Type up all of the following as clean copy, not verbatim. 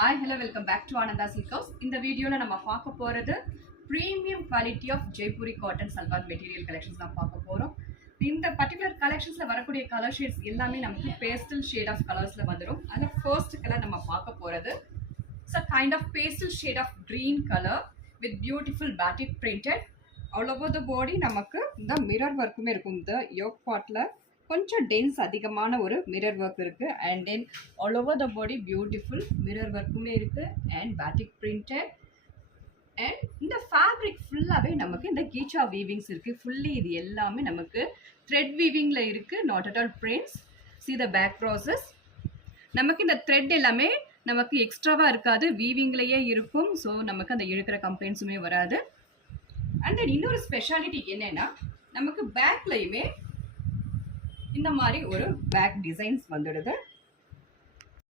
Hi, hello, welcome back to Ananda Silk House. இந்த வீடியோல நம்ம பார்க்க போறது premium quality of Jaipuri cotton salwar material collections தான் பார்க்க போறோம். இந்த பர்டிகுலர் கலெக்ஷன்ஸ்ல வரக்கூடிய கலர் ஷேட்ஸ் எல்லாமே நமக்கு பேஸ்டல் ஷேட் ஆஃப் கலர்ஸ்ல வந்துடும். அந்த ஃபர்ஸ்ட் கலர் நம்ம பார்க்க போறது it's a kind of pastel shade of green color with beautiful batik printed. All over the body நமக்கு இந்த மிரர் ஒர்க்குமே இருக்கும். இந்த யோக் பார்ட்ல கொஞ்சம் டென்ஸ் அதிகமான ஒரு மிரர் ஒர்க் இருக்கு and then all over the body beautiful mirror ஒர்க்குமே இருக்கு அண்ட் பேட்டிக் பிரிண்டட் அண்ட் இந்த ஃபேப்ரிக் ஃபுல்லாகவே நமக்கு இந்த கீச்சா வீவிங்ஸ் இருக்கு. ஃபுல்லி இது எல்லாமே நமக்கு த்ரெட் வீவிங்ல இருக்கு, not at all prints. See the back process. நமக்கு இந்த த்ரெட் எல்லாமே நமக்கு எக்ஸ்ட்ராவாக இருக்காது, வீவிங்லேயே இருக்கும். ஸோ நமக்கு அந்த இழுக்கிற கம்ப்ளைண்ட்ஸுமே வராது. அண்ட் தென் இன்னொரு ஸ்பெஷாலிட்டி என்னன்னா நமக்கு பேக்லையுமே இந்த மாதிரி ஒரு பேக் டிசைன்ஸ் வந்துடுது.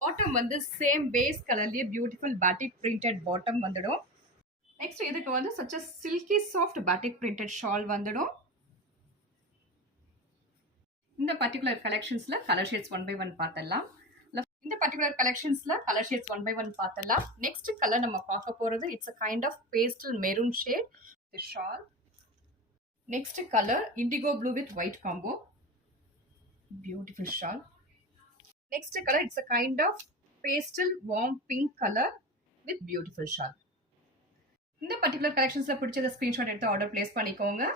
பாட்டம் வந்து சேம் பேஸ் கலர்லயே பியூட்டிஃபுல் பேட்டிக் பிரிண்டட் பாட்டம் வந்துடும். நெக்ஸ்ட் இதுக்கு வந்து such a silky soft batik printed shawl வந்துடும். இந்த பர்டிகுலர் கலெக்ஷன்ஸ்ல colour shades one by one பார்த்தலாம். இந்த பர்டிகுலர் கலெக்ஷன்ஸ்ல colour shades one by one பார்த்தலாம். நெக்ஸ்ட் கலர் நம்ம பார்க்க போறது it's a kind of pastel maroon shade the shawl. Next color indigo blue with white combo. Beautiful shawl. Next color it's a kind of pastel warm pink color with beautiful shawl. இந்த particular கலெக்ஷன்ஸ்ல பிடிச்சத screenshot எடுத்து order place பண்ணிக்கோங்க.